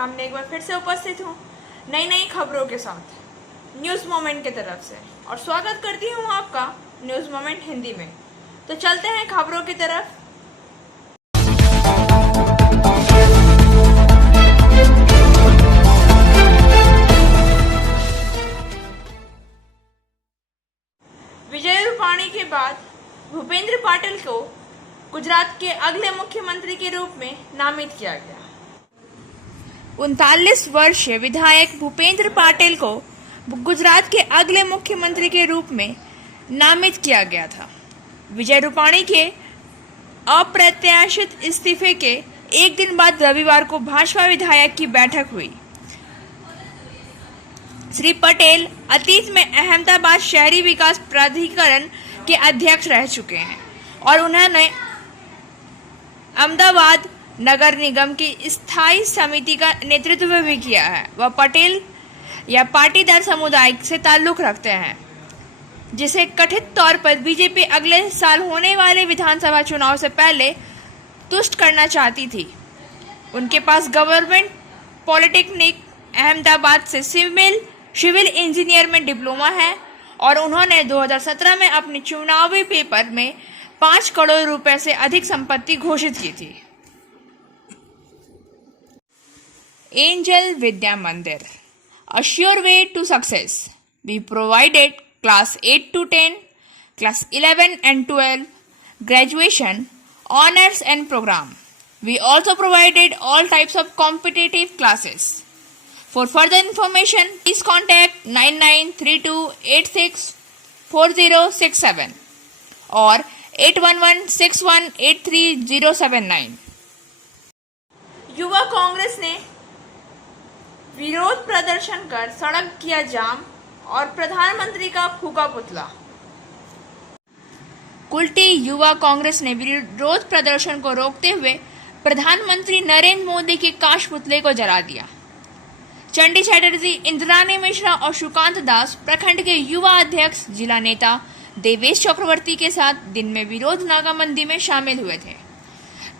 सामने एक बार फिर से उपस्थित हूँ नई खबरों के साथ न्यूज़ मोमेंट की तरफ से, और स्वागत करती हूँ आपका न्यूज़ मोमेंट हिंदी में। तो चलते हैं खबरों की तरफ। विजय रूपाणी के बाद भूपेंद्र पाटिल को गुजरात के अगले मुख्यमंत्री के रूप में नामित किया गया। 39 वर्षीय विधायक भूपेंद्र पाटिल को गुजरात के अगले मुख्यमंत्री के रूप में नामित किया गया था। विजय रूपाणी के अप्रत्याशित इस्तीफे के एक दिन बाद रविवार को भाजपा विधायक की बैठक हुई। श्री पटेल अतीत में अहमदाबाद शहरी विकास प्राधिकरण के अध्यक्ष रह चुके हैं और उन्होंने अहमदाबाद नगर निगम की स्थायी समिति का नेतृत्व भी किया है। वह पटेल या पाटीदार समुदाय से ताल्लुक रखते हैं, जिसे कथित तौर पर बीजेपी अगले साल होने वाले विधानसभा चुनाव से पहले तुष्ट करना चाहती थी। उनके पास गवर्नमेंट पॉलिटेक्निक अहमदाबाद से सिविल इंजीनियर में डिप्लोमा है और उन्होंने 2017 में अपने चुनावी पेपर में 5 करोड़ रुपए से अधिक संपत्ति घोषित की थी। एंजल विद्या मंदिर, a sure way to success. We provided class 8 to 10, class 11 and 12, graduation, honors and program. We also provided all types of competitive classes. For further information, please contact 9932864067 or 8116183079. युवा कांग्रेस ने विरोध प्रदर्शन कर सड़क किया जाम और प्रधानमंत्री का फूका पुतला। कुल्टी युवा कांग्रेस ने विरोध प्रदर्शन को रोकते हुए प्रधानमंत्री नरेंद्र मोदी के काश पुतले को जला दिया। चंडी चैटर्जी, इंद्राणी मिश्रा और सुकांत दास प्रखंड के युवा अध्यक्ष जिला नेता देवेश चक्रवर्ती के साथ दिन में विरोध नाकाबंदी में शामिल हुए थे।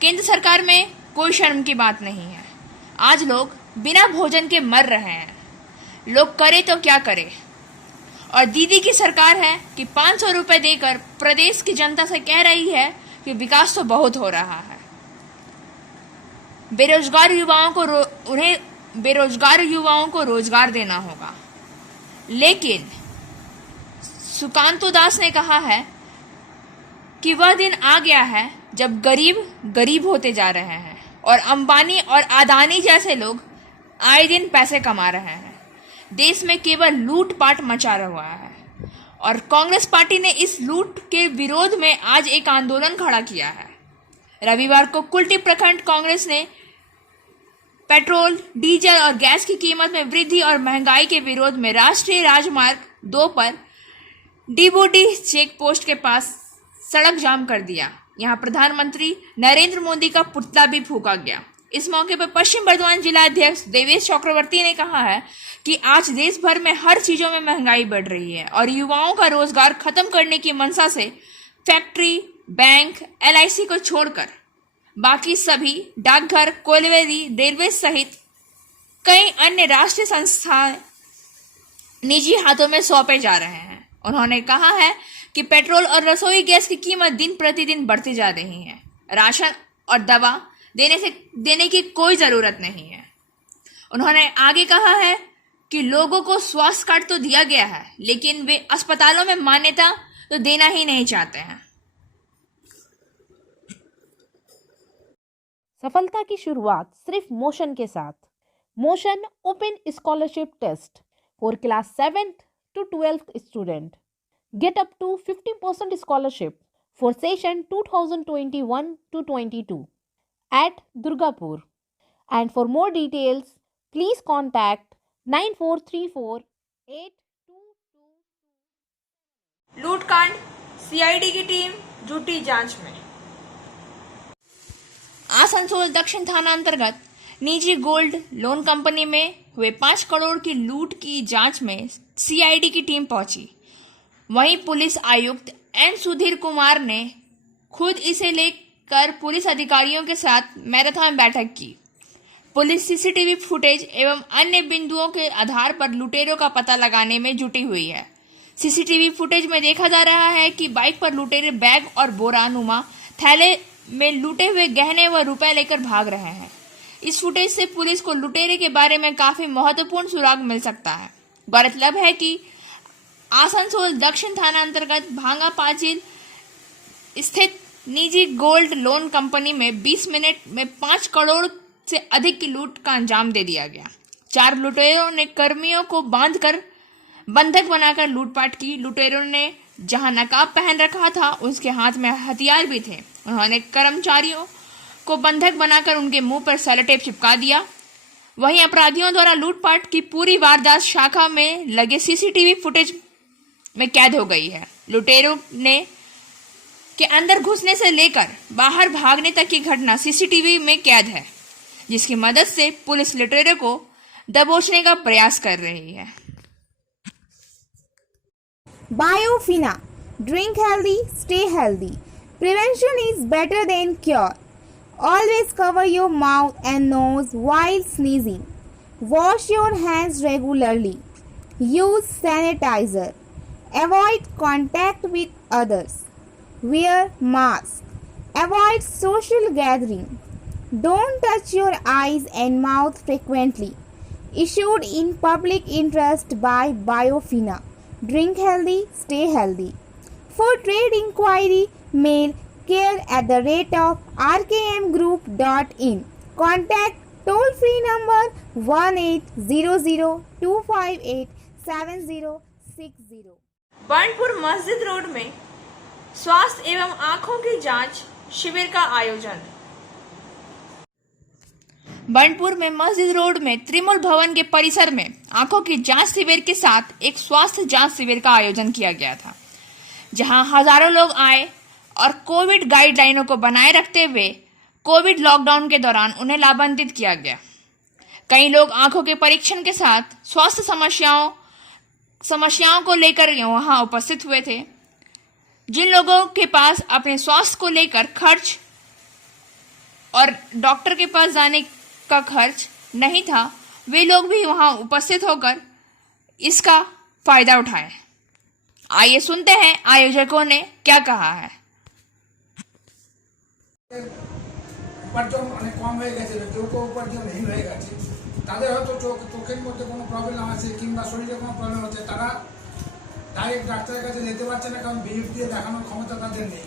केंद्र सरकार में कोई शर्म की बात नहीं है। आज लोग बिना भोजन के मर रहे हैं। लोग करे तो क्या करे। और दीदी की सरकार है कि 500 रुपए देकर प्रदेश की जनता से कह रही है कि विकास तो बहुत हो रहा है। बेरोजगार युवाओं को रोजगार देना होगा। लेकिन सुकांतो दास ने कहा है कि वह दिन आ गया है जब गरीब होते जा रहे हैं और अंबानी और अदानी जैसे लोग आए दिन पैसे कमा रहे हैं। देश में केवल लूटपाट मचा रहा है और कांग्रेस पार्टी ने इस लूट के विरोध में आज एक आंदोलन खड़ा किया है। रविवार को कुल्टी प्रखंड कांग्रेस ने पेट्रोल, डीजल और गैस की कीमत में वृद्धि और महंगाई के विरोध में राष्ट्रीय राजमार्ग 2 पर डीबूडी चेक पोस्ट के पास सड़क जाम कर दिया। यहां प्रधानमंत्री नरेंद्र मोदी का पुतला भी फूका गया। इस मौके पर पश्चिम बर्धमान जिला अध्यक्ष देवेश चक्रवर्ती ने कहा है कि आज देश भर में हर चीजों में महंगाई बढ़ रही है और युवाओं का रोजगार खत्म करने की मंशा से फैक्ट्री, बैंक, LIC को छोड़कर बाकी सभी डाकघर, कोयलवेरी, रेलवे सहित कई अन्य राष्ट्रीय संस्थाएं निजी हाथों में सौंपे जा रहे हैं। उन्होंने कहा है कि पेट्रोल और रसोई गैस की कीमत दिन प्रतिदिन बढ़ती जा रही है। राशन और दवा देने की कोई जरूरत नहीं है। उन्होंने आगे कहा है कि लोगों को स्वास्थ्य कार्ड तो दिया गया है, लेकिन वे अस्पतालों में मान्यता तो देना ही नहीं चाहते हैं। सफलता की शुरुआत सिर्फ मोशन के साथ। Motion open scholarship test for class 7th to 12th student. Get up to 50% scholarship for session 2021 to 22 at Durgapur. And for more details, please contact 9434-8222. लूटकांड, CID की टीम जुटी जांच में। आसनसोल दक्षिण थाना अंतर्गत निजी गोल्ड लोन कंपनी में हुए 5 करोड़ की लूट की जांच में CID की टीम पहुंची। वहीं पुलिस आयुक्त N सुधीर कुमार ने खुद इसे लेकर पुलिस अधिकारियों के साथ मैराथन बैठक की। पुलिस सीसीटीवी फुटेज एवं अन्य बिंदुओं के आधार पर लुटेरों का पता लगाने में जुटी हुई है। सीसीटीवी फुटेज में देखा जा रहा है कि बाइक पर लुटेरे बैग और बोरानुमा थैले में लूटे हुए गहने व रुपए लेकर भाग रहे हैं। इस फुटेज से पुलिस को लुटेरे के बारे में काफी महत्वपूर्ण सुराग मिल सकता है। गौरतलब है कि आसनसोल दक्षिण थाना अंतर्गत भांगा पाचिल स्थित निजी गोल्ड लोन कंपनी में 20 मिनट में 5 करोड़ से अधिक की लूट का अंजाम दे दिया गया। 4 लुटेरों ने कर्मियों को बांधकर बंधक बनाकर लूटपाट की। लुटेरों ने जहां नकाब पहन रखा था उसके हाथ में हथियार भी थे। उन्होंने कर्मचारियों को बंधक बनाकर उनके मुंह पर सेलोटेप चिपका दिया। वहीं अपराधियों द्वारा लूटपाट की पूरी वारदात शाखा में लगे सीसीटीवी फुटेज में कैद हो गई है। लुटेरों ने के अंदर घुसने से लेकर बाहर भागने तक की घटना सीसीटीवी में कैद है, जिसकी मदद से पुलिस लुटेरों को दबोचने का प्रयास कर रही है। Biofina. Drink healthy, stay healthy. Prevention is better than cure. Always cover your mouth and nose while sneezing. Wash your hands regularly. Use sanitizer. Avoid contact with others. Wear mask. Avoid social gathering. Don't touch your eyes and mouth frequently. Issued in public interest by Biofina. Drink healthy, stay healthy. For trade inquiry, mail care@rkmgroup.in. Contact toll-free number 1800-258-7060. Burnpur मस्जिद road में स्वास्थ्य एवं आंखों की जांच शिविर का आयोजन। बर्नपुर में मस्जिद रोड में त्रिमूल भवन के परिसर में आंखों की जांच शिविर के साथ एक स्वास्थ्य जांच शिविर का आयोजन किया गया था, जहां हजारों लोग आए और कोविड गाइडलाइनों को बनाए रखते हुए कोविड लॉकडाउन के दौरान उन्हें लाभान्वित किया गया। कई लोग आंखों के परीक्षण के साथ स्वास्थ्य समस्याओं को लेकर वहां उपस्थित हुए थे। जिन लोगों के पास अपने स्वास्थ्य को लेकर खर्च और डॉक्टर के पास जाने का खर्च नहीं था, वे लोग भी वहां उपस्थित होकर इसका फायदा उठाए। आइए सुनते हैं आयोजकों ने क्या कहा है। উপার্জন অনেক কম হয়ে গেছে, কেউ কেউ উপার্জন নেই হয়ে গেছে, তাদের হয়তো চোখের মধ্যে কোনো প্রবলেম আছে কিংবা শরীরে কোনো প্রবলেম আছে, তারা ডাইরেক্ট ডাক্তারের কাছে যেতে পারছে না, কারণ ভিজিট দিয়ে দেখানোর ক্ষমতা তাদের নেই।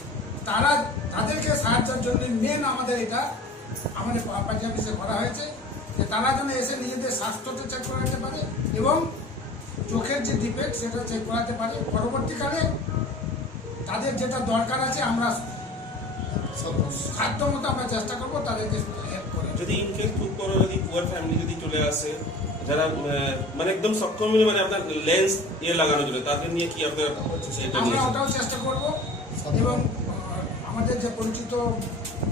তাদেরকে সাহায্যের জন্য মেন আমাদের এটা আমাদের পার্টি অফিসে করা হয়েছে যে তারা যেন এসে নিজেদের স্বাস্থ্যটা চেক করাতে পারে এবং চোখের যে ডিফেক্ট সেটা চেক করাতে পারে। পরবর্তীকালে তাদের যেটা দরকার আছে আমরা সাধ্য মতো আমরা চেষ্টা করবো তাদেরকে হেল্প করে। যদি ইনকেস খুব বড় যদি পুয়ার ফ্যামিলি যদি চলে আসে, যারা মানে একদম সক্ষম নেই, মানে আপনার লেন্স লাগানোর জন্য, তাদের নিয়ে কি আপনার আমরা ওটাও চেষ্টা করবো এবং আমাদের যে পরিচিত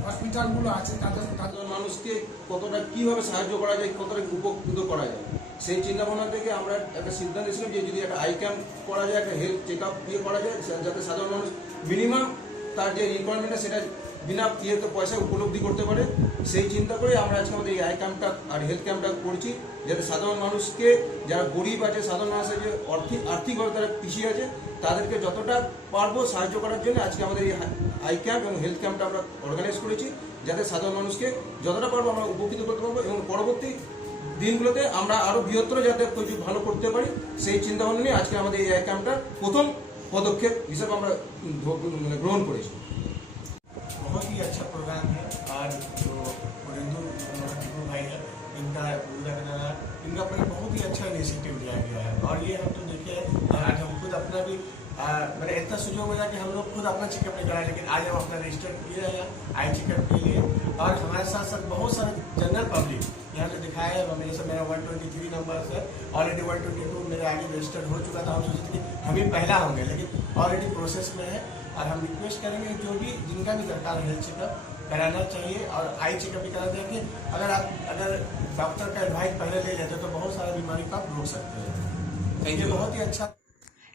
হসপিটালগুলো আছে তাদের মানুষকে কতটা কিভাবে সাহায্য করা যায়, কতটা উপকৃত করা যায়, সেই চিন্তা ভাবনা থেকে আমরা একটা সিদ্ধান্ত নিয়েছিলাম যে যদি একটা আই ক্যাম্প করা যায়, একটা হেলথ চেক আপ করা যায়, যাতে সাধারণ মানুষ মিনিমাম তার যে রিকোয়ারমেন্টটা সেটা বিনা পয়সা উপলব্ধি করতে পারে। সেই চিন্তা করে আমরা আজকে আমাদের এই আই ক্যাম্পটা আর হেলথ ক্যাম্পটা করছি, যাতে সাধারণ মানুষকে, যারা গরিব আছে, সাধারণ মানুষ আছে, যে আর্থিকভাবে তারা পিছিয়ে আছে, তাদেরকে যতটা পারবো সাহায্য করার জন্য আজকে আমাদের এই আই ক্যাম্প এবং হেলথ ক্যাম্পটা আমরা অর্গানাইজ করেছি, যাতে সাধারণ মানুষকে যতটা পারবো আমরা উপকৃত করতে পারবো এবং পরবর্তী দিনগুলোতে আমরা আরও বৃহত্তর যাতে কিছু ভালো করতে পারি, সেই চিন্তা ভাবনা নিয়ে আজকে আমাদের এই আই ক্যাম্পটার প্রথম পদক্ষেপ হিসাবে আমরা গ্রহণ করেছি। बहुत ही अच्छा प्रोग्राम है और जो हिंदू भाई है इनका इनका बहुत ही अच्छा इनिशिएटिव लिया गया है। और ये हम तो देखिए आज हम खुद अपना भी मैंने इतना सुझाव मिला कि हम लोग खुद अपना चेकअप नहीं कराए, लेकिन आज हम अपना रजिस्टर किए हैं आई चेकअप के लिए। और हमारे साथ साथ बहुत सारे जनरल पब्लिक यहाँ से दिखाया है। जैसे मेरा 123 नंबर है, ऑलरेडी 122 मेरे आगे रजिस्टर्ड हो चुका था। हम सोचे थे कि हम ही पहला होंगे, लेकिन ऑलरेडी प्रोसेस में है। और हम रिक्वेस्ट करेंगे जो भी जिनका भी दरकार हेल्थ चेकअप कराना चाहिए और आई चेकअप भी करा देंगे। अगर डॉक्टर का एडवाइस पहले ले लेते तो बहुत सारा बीमारी को आप रोक सकते हैं। ये बहुत ही अच्छा।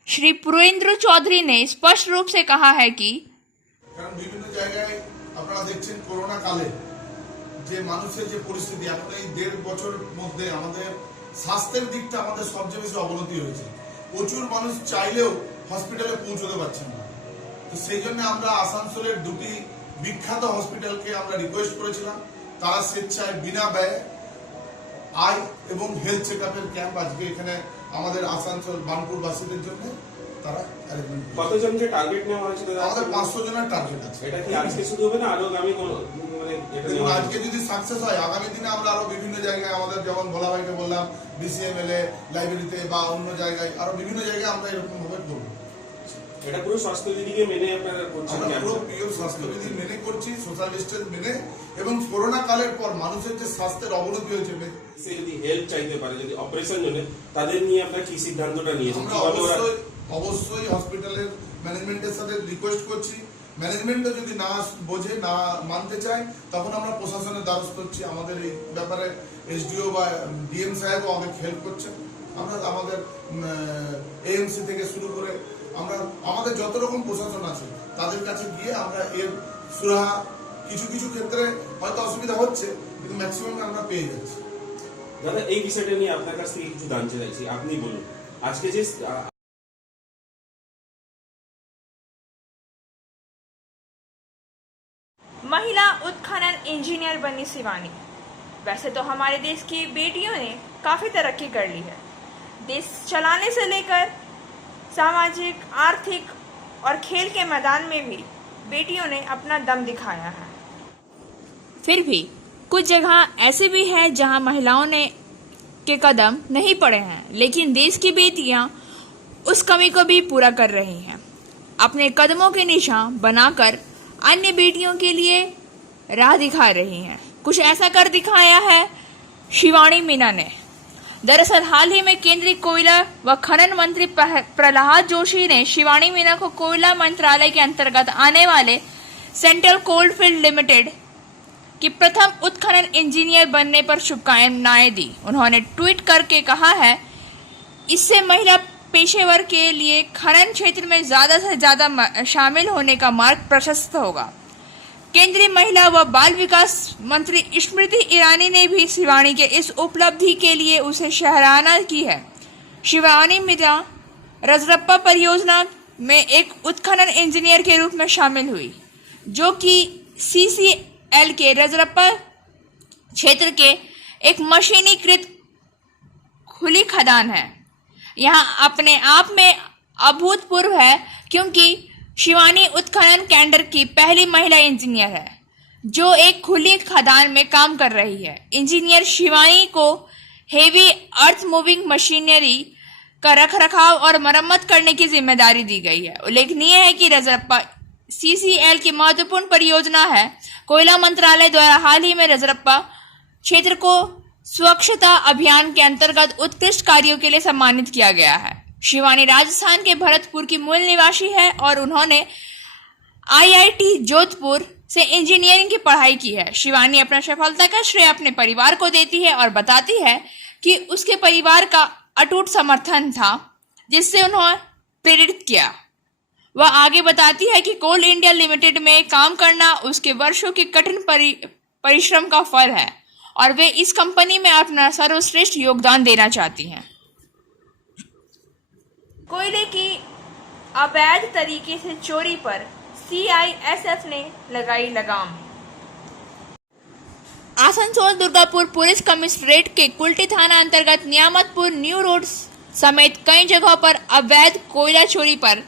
श्री पुरेंद्र चौधरी ने स्पष्ट रूप से कहा है कि কারণ বিভিন্ন জায়গায় আপনারা দেখছেন করোনা কালে যে মানুষের যে পরিস্থিতি এখন এই 1.5 বছরের মধ্যে আমাদের স্বাস্থ্যের দিকটা আমাদের সবচেয়ে বেশি অবনতি হয়েছে। প্রচুর মানুষ চাইলেও হসপিটালে পৌঁছতে পারছেন না। তো সেই জন্য আমরা আসানসোলের দুটি বিখ্যাত হসপিটালকে আমরা রিকোয়েস্ট করেছিলাম, তারা স্বেচ্ছায় বিনা ব্যয়ে আই এবং হেলথ চেক আপের ক্যাম্প আজকে এখানে আমাদের আসানসোল বার্নপুর বাসীদের জন্য তারা অ্যারেঞ্জমেন্ট করেছে। কতজনকে টার্গেট নেওয়া হয়েছে দাদা? আমাদের 500 জনের টার্গেট আছে। এটা কি আজকে শুধু হবে না, আরো আগামী মানে এটা দেখুন, আজকে যদি সাকসেস হয় আগামী দিনে আমরা আরো বিভিন্ন জায়গায় আমাদের যেমন ভোলা ভাইকে বললাম বিসিএমএলএ লাইব্রেরিতে বা অন্য জায়গায় আরো বিভিন্ন জায়গায় আমরা এরকম ভাবে করবো। এটা পুরো স্বাস্থ্যবিধিকে মেনে আপনারা করছেন? আমরা পুরো পিওর স্বাস্থ্যবিধি মেনে করছি, সোশ্যাল ডিস্টেন্স মেনে, এবং করোনা কালের পর মানুষের যে স্বাস্থ্যের অবনতি হয়েছে সে যদি হেল্প চাইতে পারে, যদি অপারেশন জন্য, তাদের নিয়ে আপনারা কি সিদ্ধান্তটা নিয়েছেন? আমরা অবশ্যই হসপিটালের ম্যানেজমেন্টের সাথে রিকোয়েস্ট করছি। ম্যানেজমেন্টও যদি না বোঝে, না মানতে চায়, তখন আমরা প্রশাসনের দ্বারস্থ হচ্ছি। আমাদের এই ব্যাপারে এসডিও বা ডিএম সাহেবও অনেক হেল্প করছেন। আমরা আমাদের এএমসি থেকে শুরু করে আমরা আমাদের যত রকম প্রশাসন আছে তাদের কাছে গিয়ে আমরা এর সুরাহা, কিছু কিছু ক্ষেত্রে হয়তো অসুবিধা হচ্ছে কিন্তু ম্যাক্সিমাম আমরা পেয়ে যাচ্ছি। দাদা, এই বিষয়টা নিয়ে আপনার কাছ থেকে কিছু জানতে চাইছি, আপনি বলুন। আজকে যে महिला उत्खनन इंजीनियर बनी शिवानी। वैसे तो हमारे देश की बेटियों ने काफ़ी तरक्की कर ली है। देश चलाने से लेकर सामाजिक, आर्थिक और खेल के मैदान में भी बेटियों ने अपना दम दिखाया है। फिर भी कुछ जगह ऐसे भी है जहां महिलाओं ने के कदम नहीं पड़े हैं, लेकिन देश की बेटियां उस कमी को भी पूरा कर रही हैं। अपने कदमों के निशान बनाकर अन्य बेटियों के लिए राह दिखा रही हैं। कुछ ऐसा कर दिखाया है शिवानी मीना ने। दरअसल हाल ही में केंद्रीय कोयला व खनन मंत्री प्रहलाद जोशी ने शिवानी मीना को कोयला मंत्रालय के अंतर्गत आने वाले सेंट्रल कोलफील्ड लिमिटेड की प्रथम उत्खनन इंजीनियर बनने पर शुभकामनाएं दी। उन्होंने ट्वीट करके कहा है, इससे महिला पेशेवर के लिए खनन क्षेत्र में ज्यादा से ज्यादा शामिल होने का मार्ग प्रशस्त होगा। केंद्रीय महिला व बाल विकास मंत्री स्मृति ईरानी ने भी शिवानी के इस उपलब्धि के लिए उसे सराहना की है। शिवानी मीना रजरप्पा परियोजना में एक उत्खनन इंजीनियर के रूप में शामिल हुई, जो कि CCL के रजरप्पा क्षेत्र के एक मशीनीकृत खुली खदान है। यह अपने आप में अभूतपूर्व है, क्योंकि शिवानी उत्खनन कैडर की पहली महिला इंजीनियर है जो एक खुली खदान में काम कर रही है। इंजीनियर शिवानी को हेवी अर्थ मूविंग मशीनरी का रखरखाव और मरम्मत करने की जिम्मेदारी दी गई है। उल्लेखनीय है कि रजरप्पा CCL की महत्वपूर्ण परियोजना है। कोयला मंत्रालय द्वारा हाल ही में रजरप्पा क्षेत्र को स्वच्छता अभियान के अंतर्गत उत्कृष्ट कार्यों के लिए सम्मानित किया गया है। शिवानी राजस्थान के भरतपुर की मूल निवासी है और उन्होंने IIT जोधपुर से इंजीनियरिंग की पढ़ाई की है। शिवानी अपना सफलता का श्रेय अपने परिवार को देती है और बताती है कि उसके परिवार का अटूट समर्थन था जिससे उन्हें प्रेरित किया। वह आगे बताती है कि कोल इंडिया लिमिटेड में काम करना उसके वर्षों के कठिन परिश्रम का फल है और वे इस कंपनी में अपना सर्वश्रेष्ठ योगदान देना चाहती हैं। कोयले की अवैध तरीके से चोरी पर CISF ने लगाई लगाम। आसनसोल दुर्गापुर पुलिस कमिश्नरेट के कुल्टी थाना अंतर्गत नियामतपुर न्यू रोड समेत कई जगहों पर अवैध कोयला चोरी पर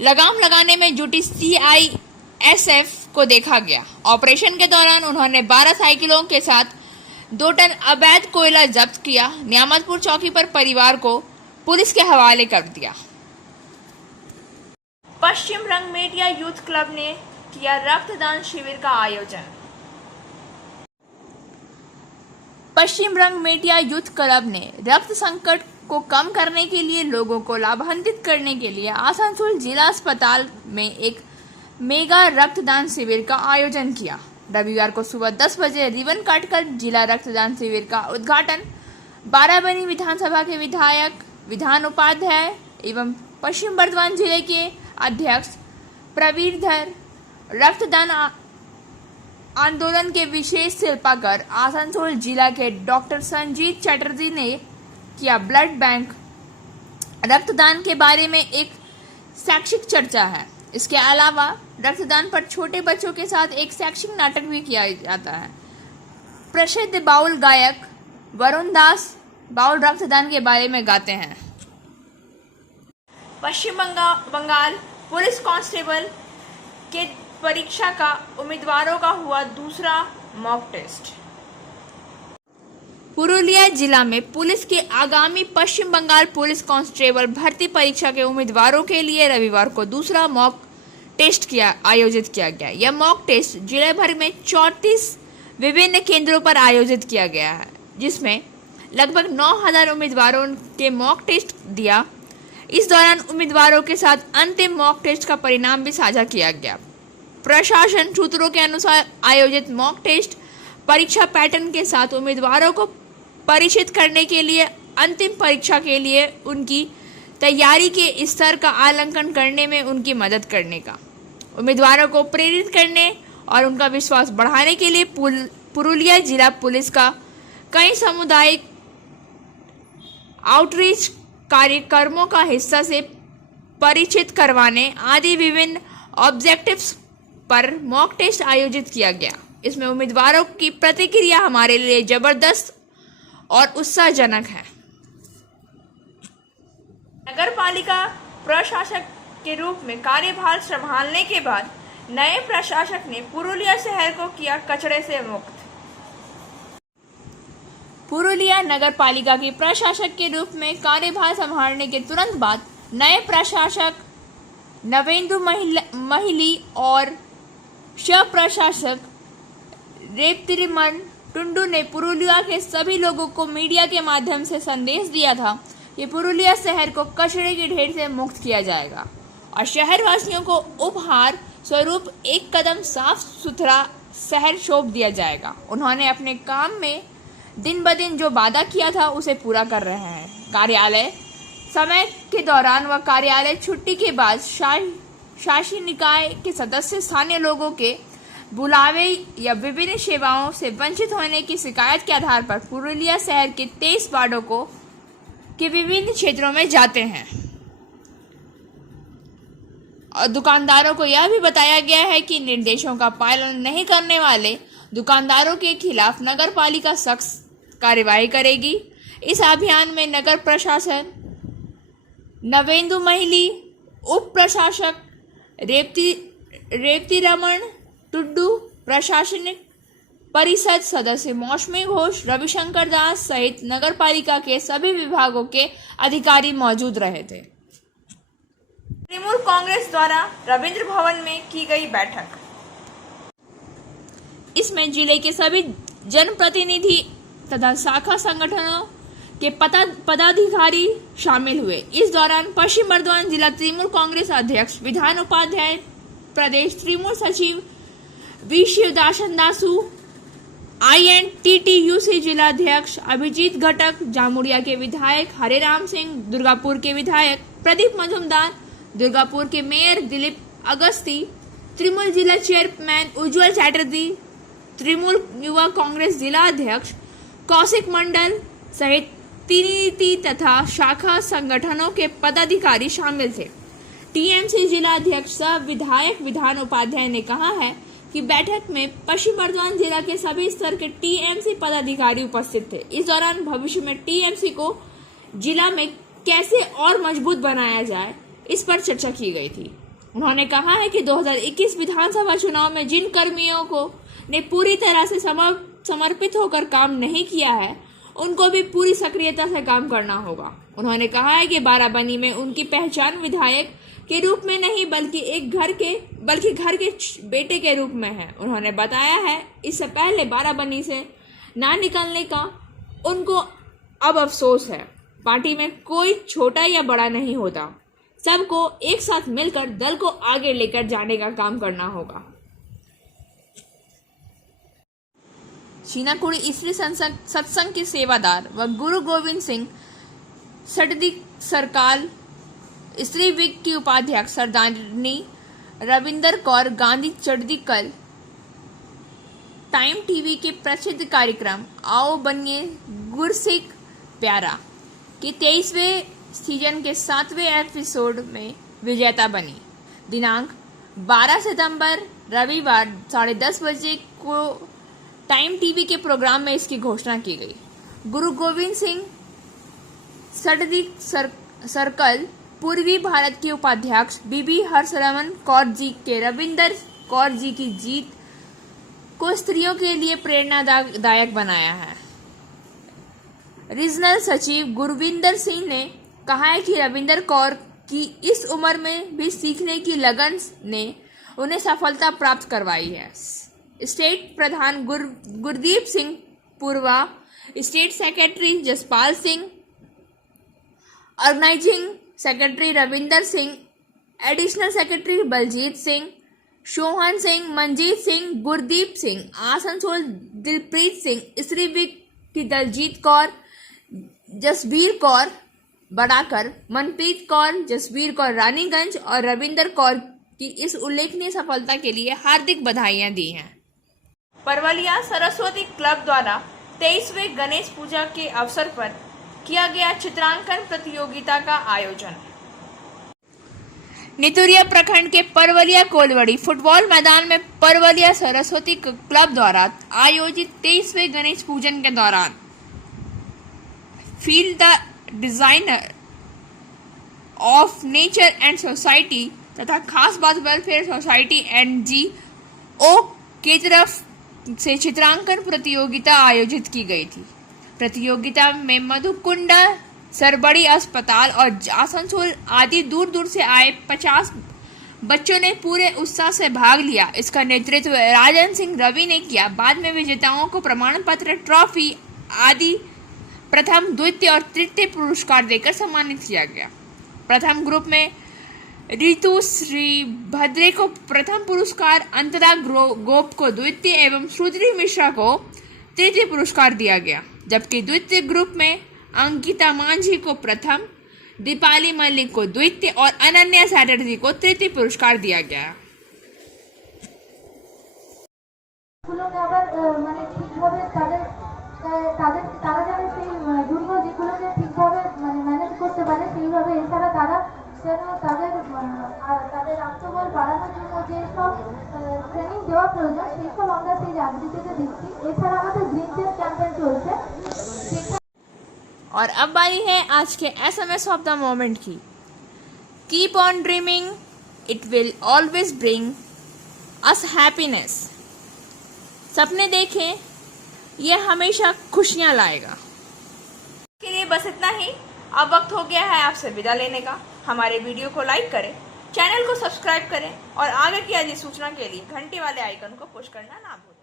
लगाम लगाने में जुटी CISF को देखा गया। ऑपरेशन के दौरान उन्होंने 12 साइकिलों के साथ 2 टन अवैध कोयला जब्त किया। नियामतपुर चौकी पर परिवार को पुलिस के हवाले कर दिया। पश्चिम रंगमेटिया यूथ क्लब ने किया रक्तदान शिविर का आयोजन। पश्चिम रंगमेटिया यूथ क्लब ने रक्त संकट को कम करने के लिए लोगों को लाभान्वित करने के लिए आसनसोल जिला अस्पताल में एक मेगा रक्तदान शिविर का आयोजन किया। रविवार को सुबह 10 बजे रिबन काटकर जिला रक्तदान शिविर का उद्घाटन बाराबनी विधानसभा के विधायक, विधान उपाध्याय एवं पश्चिम बर्धमान जिले के अध्यक्ष प्रवीरधर रक्तदान आंदोलन के विशेष शिल्पकार आसनसोल जिला के डॉक्टर संजीत चटर्जी ने किया ब्लड बैंक रक्तदान के बारे में एक शैक्षिक चर्चा है। इसके अलावा रक्तदान पर छोटे बच्चों के साथ एक शैक्षिक नाटक भी किया जाता है। प्रसिद्ध बाउल गायक वरुण दास बाउल रक्तदान के बारे में गाते हैं। पश्चिम बंगाल पुलिस कांस्टेबल के परीक्षा का उम्मीदवारों का हुआ दूसरा मॉक टेस्ट। पुरुलिया जिला में पुलिस के आगामी पश्चिम बंगाल पुलिस कांस्टेबल भर्ती परीक्षा के उम्मीदवारों के लिए रविवार को दूसरा मॉक टेस्ट आयोजित किया गया। यह मॉक टेस्ट जिले भर में 34 विभिन्न केंद्रों पर आयोजित किया गया है, जिसमें लगभग 9,000 उम्मीदवारों के मॉक टेस्ट दिया। इस दौरान उम्मीदवारों के साथ अंतिम मॉक टेस्ट का परिणाम भी साझा किया गया। प्रशासन सूत्रों के अनुसार आयोजित मॉक टेस्ट परीक्षा पैटर्न के साथ उम्मीदवारों को परिचित करने के लिए अंतिम परीक्षा के लिए उनकी तैयारी के स्तर का आकलन करने में उनकी मदद करने का, उम्मीदवारों को प्रेरित करने और उनका विश्वास बढ़ाने के लिए पुरुलिया जिला पुलिस का कई सामुदायिक आउटरीच कार्यक्रमों का हिस्सा से परिचित करवाने आदि विभिन्न ऑब्जेक्टिव्स पर मॉक टेस्ट आयोजित किया गया। इसमें उम्मीदवारों की प्रतिक्रिया हमारे लिए जबरदस्त और उत्साहजनक है। नगर पालिका प्रशासक के रूप में कार्यभार संभालने के बाद नए प्रशासक ने पुरुलिया शहर को किया कचरे से मुक्त। पुरुलिया नगर पालिका के प्रशासक के रूप में कार्यभार संभालने के तुरंत बाद नए प्रशासक नवेंदु महिली और सह प्रशासक रेवतीरमण टुंडू ने पुरुलिया के सभी लोगों को मीडिया के माध्यम से संदेश दिया था कि पुरुलिया शहर को कचरे के ढेर से मुक्त किया जाएगा और शहरवासियों को उपहार स्वरूप एक कदम साफ सुथरा शहर सौंप दिया जाएगा। उन्होंने अपने काम में दिन ब दिन जो वादा किया था उसे पूरा कर रहे हैं। कार्यालय समय के दौरान व कार्यालय छुट्टी के बाद शासी निकाय के सदस्य स्थानीय लोगों के बुलावे या विभिन्न सेवाओं से वंचित होने की शिकायत के आधार पर पुरुलिया शहर के 23 वार्डों के विभिन्न क्षेत्रों में जाते हैं और दुकानदारों को यह भी बताया गया है कि निर्देशों का पालन नहीं करने वाले दुकानदारों के खिलाफ नगर पालिका सख्त कार्रवाई करेगी। इस अभियान में नगर प्रशासन नवेंदु महिली, उप प्रशासक रेवतीरमण टुड्डू, प्रशासनिक परिषद सदस्य मौसमी घोष, रविशंकर दास सहित नगर पालिका के सभी विभागों के अधिकारी मौजूद रहे थे। तृणमूल कांग्रेस द्वारा रविंद्र भवन में की गई बैठक। इसमें जिले के सभी जनप्रतिनिधि तथा शाखा संगठनों के पदाधिकारी शामिल हुए। इस दौरान पश्चिम बर्धमान जिला तृणमूल कांग्रेस अध्यक्ष, विधान उपाध्याय, प्रदेश तृणमूल सचिव वी शिवदासन दासू, INTTUC जिलाध्यक्ष अभिजीत घटक, जामुड़िया के विधायक हरेराम सिंह, दुर्गापुर के विधायक प्रदीप मजुमदार, दुर्गापुर के मेयर दिलीप अगस्ती, तृणमूल जिला चेयरमैन उज्जवल चैटर्जी, तृणमूल युवा कांग्रेस जिला अध्यक्ष कौशिक मंडल सहित तीन तथा शाखा संगठनों के पदाधिकारी शामिल थे। TMC जिला अध्यक्ष सह विधायक विधान उपाध्याय ने कहा है कि बैठक में पश्चिम बर्धमान जिला के सभी स्तर के TMC पदाधिकारी उपस्थित थे। इस दौरान भविष्य में TMC को जिला में कैसे और मजबूत बनाया जाए, इस पर चर्चा की गई थी। उन्होंने कहा है कि 2021 विधानसभा चुनाव में जिन कर्मियों को ने पूरी तरह से समर्पित होकर काम नहीं किया है, उनको भी पूरी सक्रियता से काम करना होगा। उन्होंने कहा है कि बाराबनी में उनकी पहचान विधायक के रूप में नहीं बल्कि घर के बेटे के रूप में है। उन्होंने बताया है इससे पहले बाराबनी से ना निकलने का उनको अब अफसोस है। पार्टी में कोई छोटा या बड़ा नहीं होता, सबको एक साथ मिलकर दल को आगे लेकर जाने का काम करना होगा। शीनाकुड़ी स्त्री सत्संग के सेवादार व गुरु गोविंद सिंह सटदी सरकार स्त्री विंग की उपाध्यक्ष सरदारनी रविंदर कौर गांधी चढ़दी कल टाइम टीवी के प्रसिद्ध कार्यक्रम आओ बनिए गुरसिख प्यारा के 23वें सीजन के 7वें एपिसोड में विजेता बनी। दिनांक 12 सितंबर रविवार 10:30 बजे को टाइम टीवी के प्रोग्राम में इसकी घोषणा की गई। गुरु गोविंद सिंह सडदी सर्कल पूर्वी भारत के उपाध्यक्ष बीबी हरसिमरन कौर जी के रविंदर कौर जी की जीत को स्त्रियों के लिए प्रेरणादायक बनाया है। रीजनल सचिव गुरविंदर सिंह ने कहा है कि रविंदर कौर की इस उम्र में भी सीखने की लगन ने उन्हें सफलता प्राप्त करवाई है। स्टेट प्रधान Gurdeep Singh Purwa, state secretary Jaspal Singh, organising secretary Ravinder Singh, additional secretary Baljit Singh, Sohan Singh, Manjeet Singh, Gurdeep Singh, Asansol Dilpreet Singh, स्त्रीविक की दलजीत कौर, जसबीर कौर बड़ाकर, मनप्रीत कौर, जसबीर कौर रानीगंज और रविंदर कौर की इस उल्लेखनीय सफलता के लिए हार्दिक बधाइयां दी हैं। परवलिया सरस्वती क्लब द्वारा 23वें गणेश पूजा के अवसर पर किया गया चित्रांकन प्रतियोगिता का आयोजन। नितुरिया प्रखंड के परवलिया कोलवड़ी फुटबॉल मैदान में परवलिया सरस्वती क्लब द्वारा आयोजित 23वें गणेश पूजन के दौरान field the designer of nature and society तथा खास बात वेलफेयर सोसाइटी NGO की तरफ से चित्रांकन प्रतियोगिता आयोजित की गई थी। प्रतियोगिता में मधुकुंडा सरबड़ी अस्पताल और आसनसोल आदि दूर दूर से आए 50 बच्चों ने पूरे उत्साह से भाग लिया। इसका नेतृत्व राजन सिंह रवि ने किया। बाद में विजेताओं को प्रमाण पत्र, ट्रॉफी आदि प्रथम, द्वितीय और तृतीय पुरस्कार देकर सम्मानित किया गया। प्रथम ग्रुप में रितु श्री भद्रे को प्रथम पुरस्कार, अंतरा गोप को द्वितीय एवं श्रुति मिश्रा को तृतीय पुरस्कार दिया गया। जबकि द्वितीय ग्रुप में अंकिता मांझी को प्रथम, दीपाली मलिक को द्वितीय और अनन्या सैटर्जी को तृतीय पुरस्कार दिया गया। তাদের আত্মবল বাড়ানোর জন্য যে সব ট্রেনিং দেওয়া প্রয়োজন সেই সব আমরা সেই জাগৃতিতে দিচ্ছি। এছাড়া আমাদের গ্রিন চেঞ্জ ক্যাম্পেইন চলছে। और अब बारी है आज के SMS ऑफ द मोमेंट की। Keep on dreaming, it will always bring us happiness. सपने देखें, यह हमेशा खुशियां लाएगा। के लिए बस इतना ही। अब वक्त हो गया है आपसे विदा लेने का। हमारे वीडियो को लाइक करें, चैनल को सब्सक्राइब करें और आगे की अधिसूचना के लिए घंटी वाले आइकन को पुश करना ना भूलें।